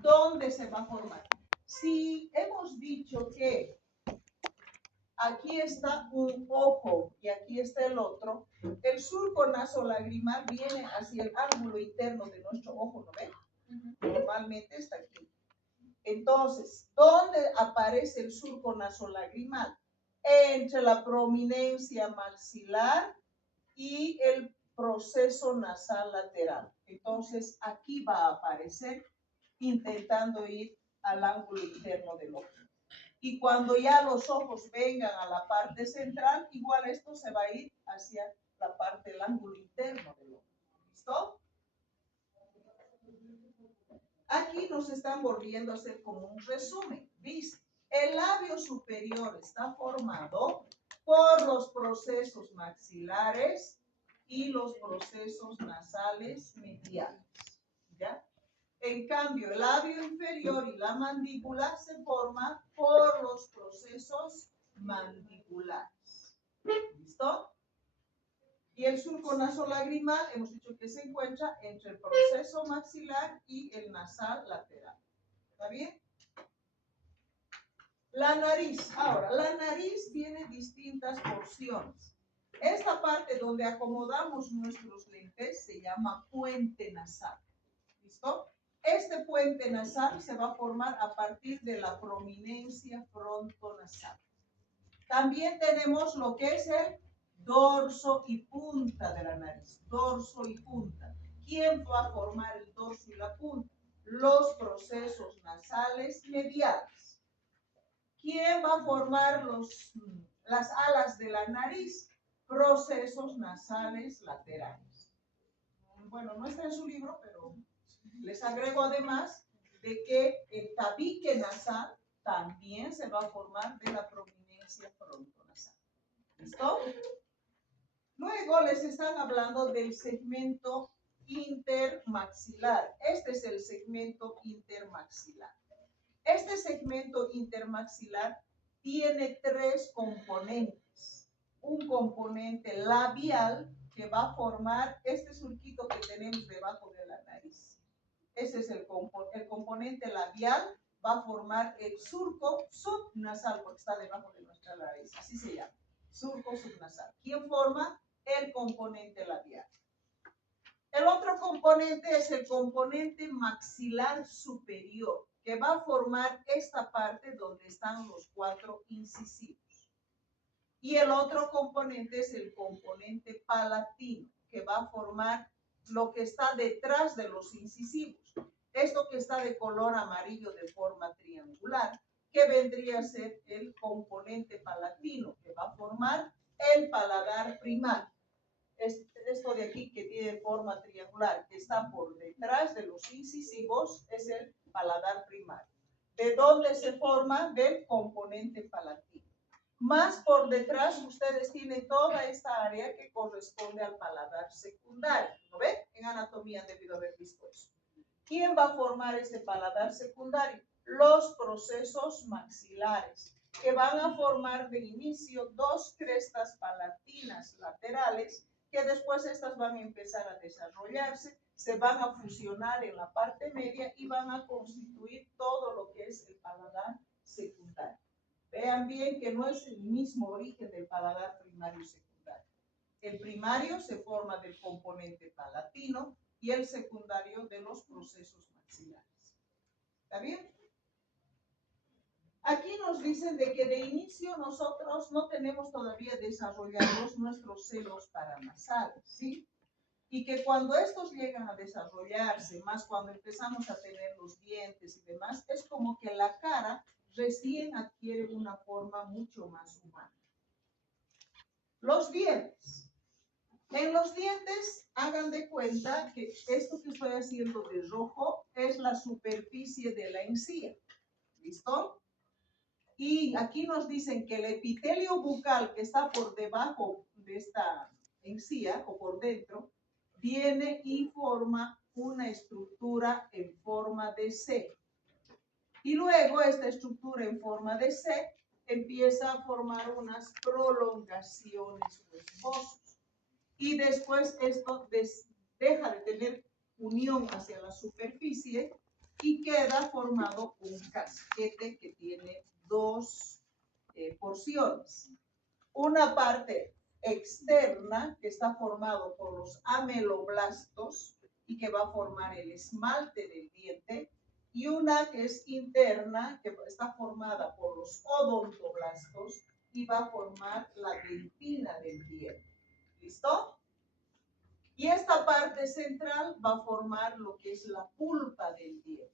¿Dónde se va a formar? Si hemos dicho que aquí está un ojo y aquí está el otro, el surco nasolagrimal viene hacia el ángulo interno de nuestro ojo, ¿no ven? Normalmente está aquí. Entonces, ¿dónde aparece el surco nasolagrimal? Entre la prominencia maxilar y el proceso nasal lateral. Entonces, aquí va a aparecer intentando ir al ángulo interno del ojo. Y cuando ya los ojos vengan a la parte central, igual esto se va a ir hacia la parte del ángulo interno del ojo. ¿Listo? Aquí nos están volviendo a hacer como un resumen. Dice, el labio superior está formado por los procesos maxilares y los procesos nasales mediales. ¿Ya? En cambio, el labio inferior y la mandíbula se forman por los procesos mandibulares. ¿Listo? Y el surco nasolagrimal hemos dicho que se encuentra entre el proceso maxilar y el nasal lateral. ¿Está bien? La nariz. Ahora, la nariz tiene distintas porciones. Esta parte donde acomodamos nuestros lentes se llama puente nasal. ¿Listo? Este puente nasal se va a formar a partir de la prominencia frontonasal. También tenemos lo que es el dorso y punta de la nariz. Dorso y punta. ¿Quién va a formar el dorso y la punta? Los procesos nasales mediales. ¿Quién va a formar las alas de la nariz? Procesos nasales laterales. Bueno, no está en su libro, pero les agrego además de que el tabique nasal también se va a formar de la prominencia frontonasal. ¿Listo? Luego les están hablando del segmento intermaxilar. Este es el segmento intermaxilar. Este segmento intermaxilar tiene tres componentes. Un componente labial que va a formar este surquito que tenemos debajo de la nariz. Ese es el componente labial, va a formar el surco subnasal, porque está debajo de nuestra nariz, así se llama, surco subnasal. ¿Quién forma? El componente labial. El otro componente es el componente maxilar superior, que va a formar esta parte donde están los 4 incisivos. Y el otro componente es el componente palatino, que va a formar lo que está detrás de los incisivos. Esto que está de color amarillo de forma triangular, que vendría a ser el componente palatino, que va a formar el paladar primario. Esto de aquí que tiene forma triangular, que está por detrás de los incisivos, es el paladar primario. ¿De dónde se forma? Del componente palatino. Más por detrás ustedes tienen toda esta área que corresponde al paladar secundario. ¿No ven? En anatomía han debido haber visto eso. ¿Quién va a formar este paladar secundario? Los procesos maxilares, que van a formar de inicio dos crestas palatinas laterales, que después estas van a empezar a desarrollarse, se van a fusionar en la parte media y van a constituir todo lo que es el paladar secundario. Vean bien que no es el mismo origen del paladar primario y secundario. El primario se forma del componente palatino y el secundario de los procesos maxilares. ¿Está bien? Aquí nos dicen de que de inicio nosotros no tenemos todavía desarrollados nuestros senos paranasales, ¿sí? Y que cuando estos llegan a desarrollarse, más cuando empezamos a tener los dientes y demás, es como que la cara recién adquiere una forma mucho más humana. Los dientes. En los dientes, hagan de cuenta que esto que estoy haciendo de rojo es la superficie de la encía. ¿Listo? Y aquí nos dicen que el epitelio bucal que está por debajo de esta encía o por dentro, viene y forma una estructura en forma de C. Y luego esta estructura en forma de C empieza a formar unas prolongaciones o esbozos. Y después esto deja de tener unión hacia la superficie y queda formado un casquete que tiene dos porciones. Una parte externa que está formado por los ameloblastos y que va a formar el esmalte del diente, y una que es interna que está formada por los odontoblastos y va a formar la dentina del diente. ¿Listo? Y esta parte central va a formar lo que es la pulpa del diente.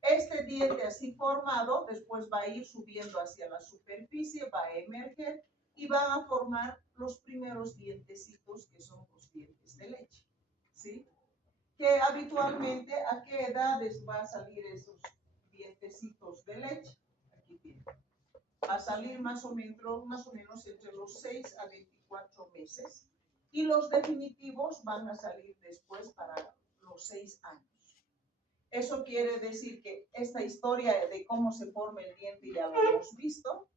Este diente así formado después va a ir subiendo hacia la superficie, va a emerger y van a formar los primeros dientecitos que son los dientes de leche, ¿sí? Que habitualmente, ¿a qué edades va a salir esos dientecitos de leche? Aquí tiene. Va a salir más o menos entre los 6 a 24 meses y los definitivos van a salir después para los 6 años. Eso quiere decir que esta historia de cómo se forma el diente ya lo hemos visto.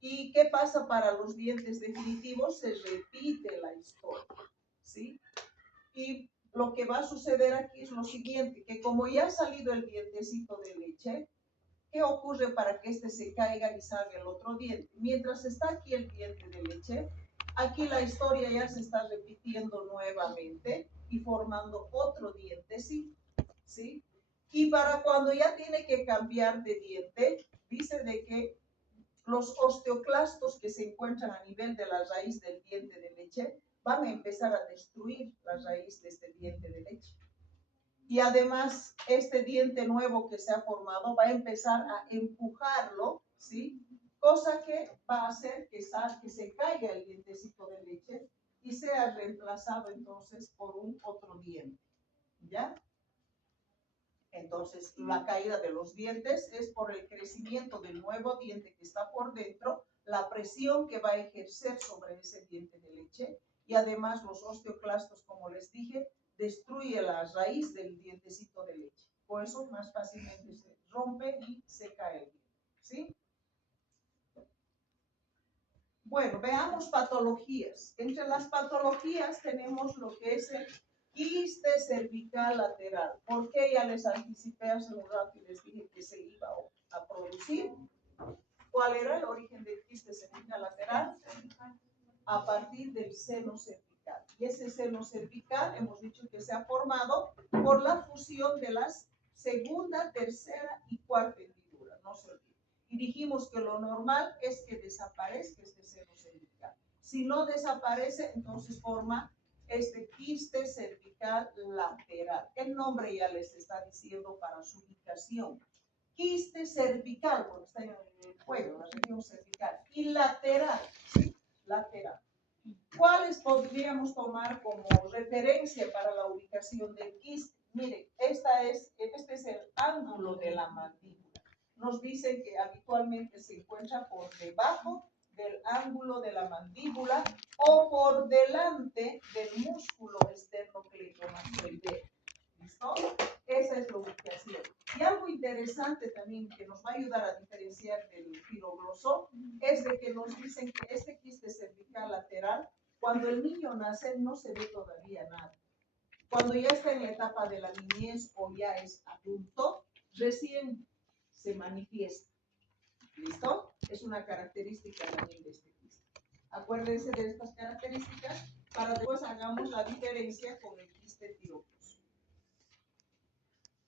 ¿Y qué pasa para los dientes definitivos? Se repite la historia, ¿sí? Y lo que va a suceder aquí es lo siguiente, que como ya ha salido el dientecito de leche, ¿qué ocurre para que este se caiga y salga el otro diente? Mientras está aquí el diente de leche, aquí la historia ya se está repitiendo nuevamente y formando otro dientecito, ¿sí? Y para cuando ya tiene que cambiar de diente, dice de que los osteoclastos que se encuentran a nivel de la raíz del diente de leche van a empezar a destruir la raíz de este diente de leche. Y además, este diente nuevo que se ha formado va a empezar a empujarlo, ¿sí? Cosa que va a hacer que se caiga el dientecito de leche y sea reemplazado entonces por un otro diente, ¿ya? Entonces, la caída de los dientes es por el crecimiento del nuevo diente que está por dentro, la presión que va a ejercer sobre ese diente de leche y además los osteoclastos, como les dije, destruye la raíz del dientecito de leche. Por eso más fácilmente se rompe y se cae el diente, ¿sí? Bueno, veamos patologías. Entre las patologías tenemos lo que es el quiste cervical lateral. ¿Por qué? Ya les anticipé hace un rato y les dije que se iba a producir. ¿Cuál era el origen del quiste cervical lateral? A partir del seno cervical. Y ese seno cervical hemos dicho que se ha formado por la fusión de las segunda, tercera y cuarta hendidura. No se olviden. Y dijimos que lo normal es que desaparezca este seno cervical. Si no desaparece, entonces forma este quiste cervical lateral. El nombre ya les está diciendo para su ubicación. Quiste cervical, porque está en el cuello, la región cervical, y lateral, ¿sí? Lateral. ¿Cuáles podríamos tomar como referencia para la ubicación del quiste? Miren, este es el ángulo de la mandíbula. Nos dicen que habitualmente se encuentra por debajo del ángulo de la mandíbula o por delante del músculo esternocleidomastoideo. ¿Listo? Esa es la ubicación. Y algo interesante también que nos va a ayudar a diferenciar del filoglosón es de que nos dicen que este quiste cervical lateral, cuando el niño nace, no se ve todavía nada. Cuando ya está en la etapa de la niñez o ya es adulto, recién se manifiesta. ¿Listo? Es una característica también de este quiste. Acuérdense de estas características para después hagamos la diferencia con el quiste tiroides.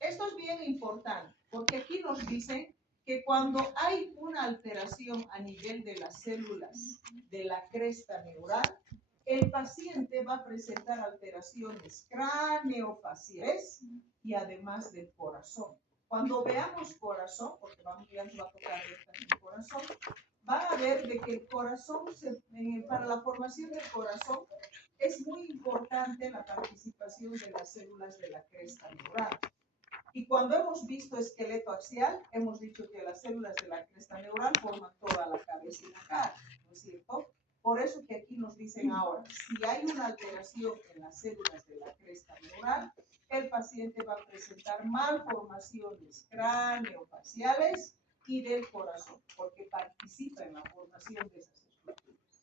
Esto es bien importante porque aquí nos dicen que cuando hay una alteración a nivel de las células de la cresta neural, el paciente va a presentar alteraciones craneofaciales y además del corazón. Cuando veamos corazón, porque vamos a tocar el corazón, van a ver de que el corazón, para la formación del corazón, es muy importante la participación de las células de la cresta neural. Y cuando hemos visto esqueleto axial, hemos dicho que las células de la cresta neural forman toda la cabeza y la cara, ¿no es cierto? Por eso que aquí nos dicen ahora, si hay una alteración en las células de la cresta neural, el paciente va a presentar malformaciones craneofaciales y del corazón, porque participa en la formación de esas estructuras.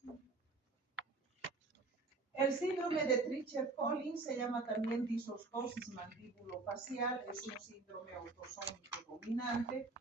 El síndrome de Treacher-Collins se llama también disostosis mandíbulo-facial, es un síndrome autosómico dominante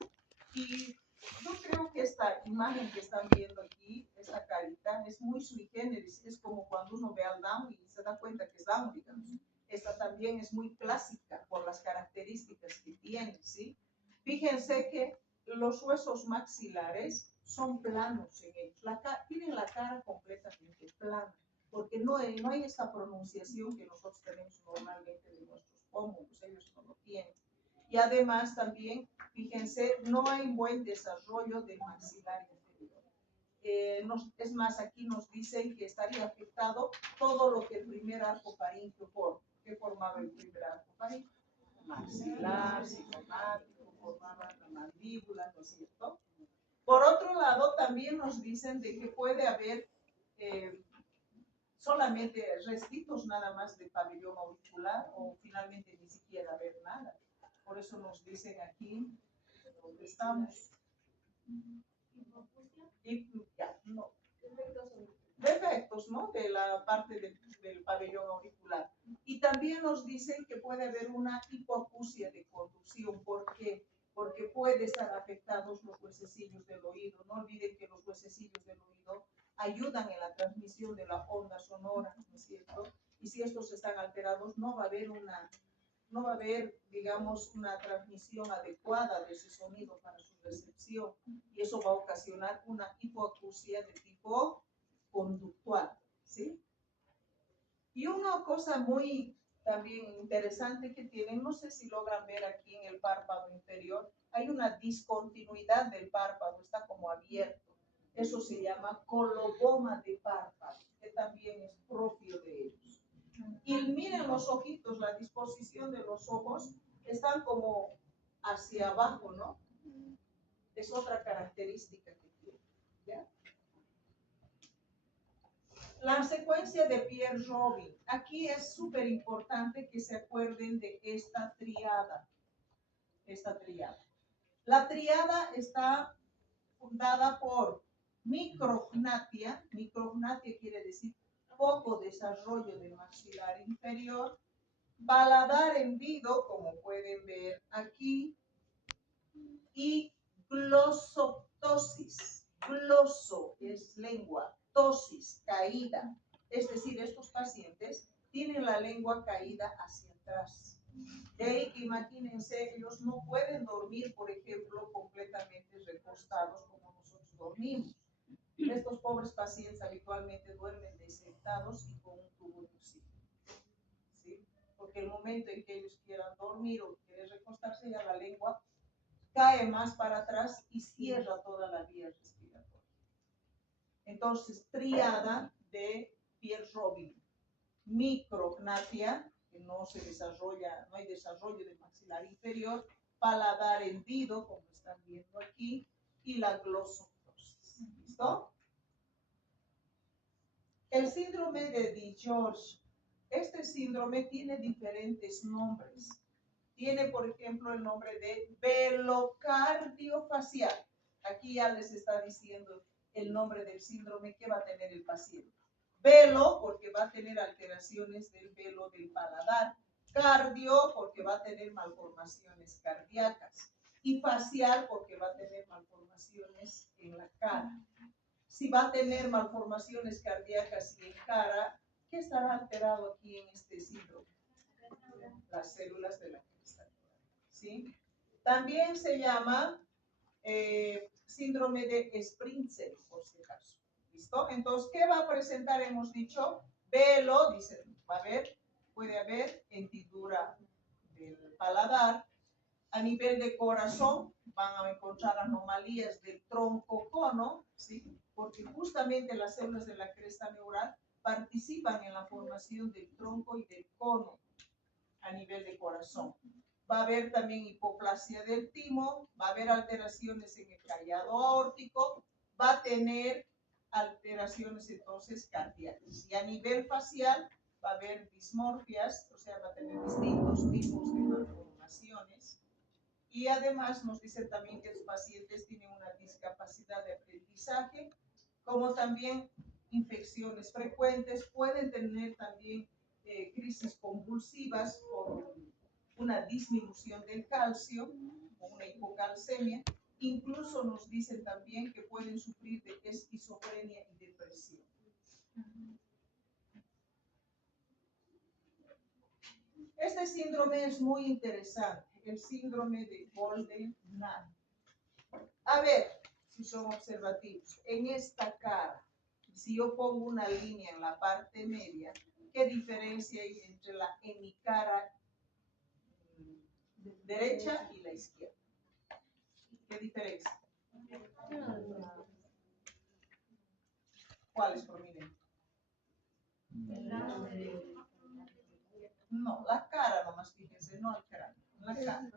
y yo creo que esta imagen que están viendo aquí, esta carita, es muy sui generis, es como cuando uno ve al Down y se da cuenta que es Down, digamos. Esta también es muy clásica por las características que tiene, ¿sí? Fíjense que los huesos maxilares son planos en ellos, tienen la cara completamente plana, porque no hay esta pronunciación que nosotros tenemos normalmente de nuestros pómulos, ellos no lo tienen. Y además también, fíjense, no hay buen desarrollo del maxilar inferior. Es más, aquí nos dicen que estaría afectado todo lo que el primer arco faríngeo forma. ¿Qué formaba el primer arco faríngeo? Maxilar, cigomático, formaba la mandíbula, ¿no es cierto? Por otro lado, también nos dicen de que puede haber solamente restitos nada más de pabellón auricular o finalmente ni siquiera haber nada. Por eso nos dicen aquí dónde estamos. Y ya, no. Defectos, ¿no? De la parte del pabellón auricular. Y también nos dicen que puede haber una hipoacusia de conducción. ¿Por qué? Porque puede estar afectados los huesecillos del oído. No olviden que los huesecillos del oído ayudan en la transmisión de la onda sonora, ¿no es cierto? Y si estos están alterados, no va a haber, digamos, una transmisión adecuada de ese sonido para su recepción. Y eso va a ocasionar una hipoacusia de tipo conductual, ¿sí? Y una cosa muy también interesante que tienen, no sé si logran ver aquí en el párpado inferior, hay una discontinuidad del párpado, está como abierto. Eso se llama coloboma de párpado, que también es propio de ellos. Y miren los ojitos, la disposición de los ojos están como hacia abajo, ¿no? Es otra característica que tiene, ¿ya? La secuencia de Pierre Robin. Aquí es súper importante que se acuerden de esta triada. La triada está fundada por micrognatia. Micrognatia quiere decir poco desarrollo del maxilar inferior. Paladar hendido, como pueden ver aquí. Y glosoptosis. Gloso es lengua, tosis, caída. Es decir, estos pacientes tienen la lengua caída hacia atrás. De ahí que imagínense, ellos no pueden dormir, por ejemplo, completamente recostados como nosotros dormimos. Estos pobres pacientes habitualmente duermen sentados y con un tubo de oxígeno. ¿Sí? Porque el momento en que ellos quieran dormir o quieren recostarse, ya la lengua cae más para atrás y cierra toda la vía respiratoria. Entonces, triada de Pierre Robin. Micrognatia, que no se desarrolla, no hay desarrollo del maxilar inferior, paladar hendido, como están viendo aquí, y la glosoptosis. ¿Listo? El síndrome de DiGeorge. Este síndrome tiene diferentes nombres. Tiene, por ejemplo, el nombre de velocardiofacial. Aquí ya les está diciendo el nombre del síndrome que va a tener el paciente. Velo, porque va a tener alteraciones del velo del paladar. Cardio, porque va a tener malformaciones cardíacas. Y facial, porque va a tener malformaciones en la cara. Si va a tener malformaciones cardíacas y en cara, ¿qué estará alterado aquí en este síndrome? Las células de la cresta. ¿Sí? También se llama síndrome de Sprintzel, por si acaso. ¿Listo? Entonces, ¿qué va a presentar? Hemos dicho, velo, dice, puede haber hendidura del paladar. A nivel de corazón, van a encontrar anomalías del tronco cono, ¿sí? Porque justamente las células de la cresta neural participan en la formación del tronco y del cono a nivel de corazón. Va a haber también hipoplasia del timo, va a haber alteraciones en el callado aórtico, va a tener alteraciones entonces cardíacas. Y a nivel facial va a haber dismorfias, o sea, va a tener distintos tipos de malformaciones. Y además nos dicen también que los pacientes tienen una discapacidad de aprendizaje, como también infecciones frecuentes, pueden tener también crisis convulsivas por una disminución del calcio o una hipocalcemia. Incluso nos dicen también que pueden sufrir de esquizofrenia y depresión. Este síndrome es muy interesante, el síndrome de Golden-Nash. A ver, si son observativos, en esta cara, si yo pongo una línea en la parte media, ¿qué diferencia hay entre la hemicara derecha y la izquierda? ¿Qué diferencia? ¿Cuál es prominente? No, la cara nomás, fíjense, no el cráneo, la cara.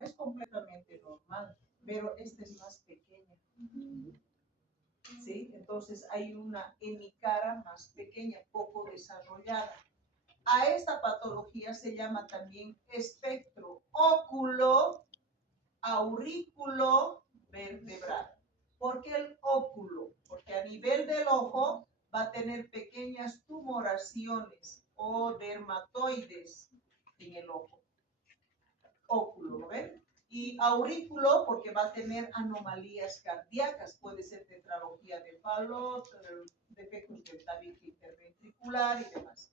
Es completamente normal, pero esta es más pequeña. ¿Sí? Entonces hay una hemicara más pequeña, poco desarrollada. A esta patología se llama también espectro óculo auriculo vertebral. ¿Por qué el óculo? Porque a nivel del ojo va a tener pequeñas tumoraciones o dermatoides en el ojo. Óculo, ¿lo ven? Y aurículo porque va a tener anomalías cardíacas, puede ser tetralogía de Fallot, defectos del tabique interventricular y demás.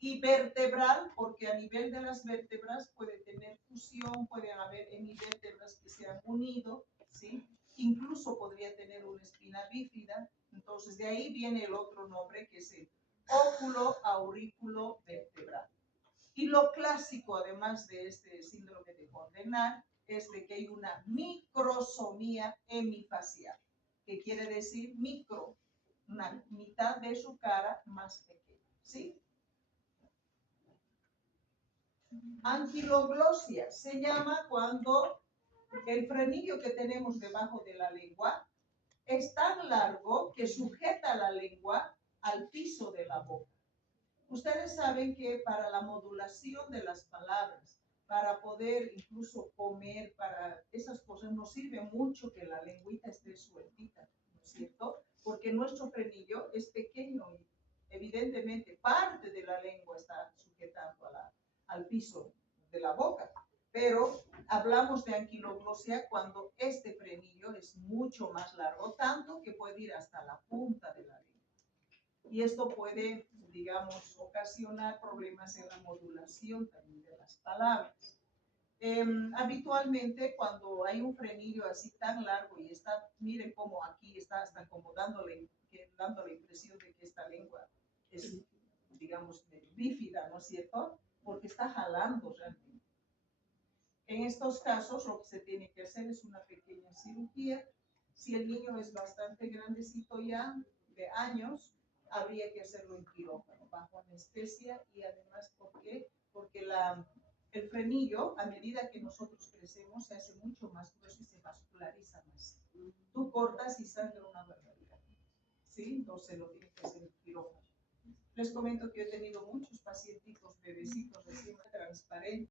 Y vertebral porque a nivel de las vértebras puede tener fusión, pueden haber hemivértebras que se han unido, ¿sí? Incluso podría tener una espina bífida, entonces de ahí viene el otro nombre que es el óculo aurículo vertebral. Y lo clásico, además de este síndrome de Golden-Nash, es de que hay una microsomía hemifacial, que quiere decir micro, una mitad de su cara más pequeña, ¿sí? Anquiloglosia se llama cuando el frenillo que tenemos debajo de la lengua es tan largo que sujeta la lengua al piso de la boca. Ustedes saben que para la modulación de las palabras, para poder incluso comer, para esas cosas, nos sirve mucho que la lengüita esté sueltita, ¿no es cierto? Porque nuestro frenillo es pequeño y evidentemente parte de la lengua está sujetando al piso de la boca. Pero hablamos de anquiloglosia cuando este frenillo es mucho más largo, tanto que puede ir hasta la punta de la lengua. Y esto puede, digamos, ocasionar problemas en la modulación también de las palabras. Habitualmente cuando hay un frenillo así tan largo y está, miren cómo aquí está hasta como dando la impresión de que esta lengua es, digamos, bífida, ¿no es cierto? Porque está jalando realmente. En estos casos lo que se tiene que hacer es una pequeña cirugía. Si el niño es bastante grandecito ya, de años, habría que hacerlo en quirófano, bajo anestesia y además, ¿por qué? Porque el frenillo, a medida que nosotros crecemos, se hace mucho más grueso y se vasculariza más. Tú cortas y sangra una barbaridad, ¿sí? Entonces lo tienes que hacer en quirófano. Les comento que he tenido muchos pacientitos, bebecitos recién transparentes,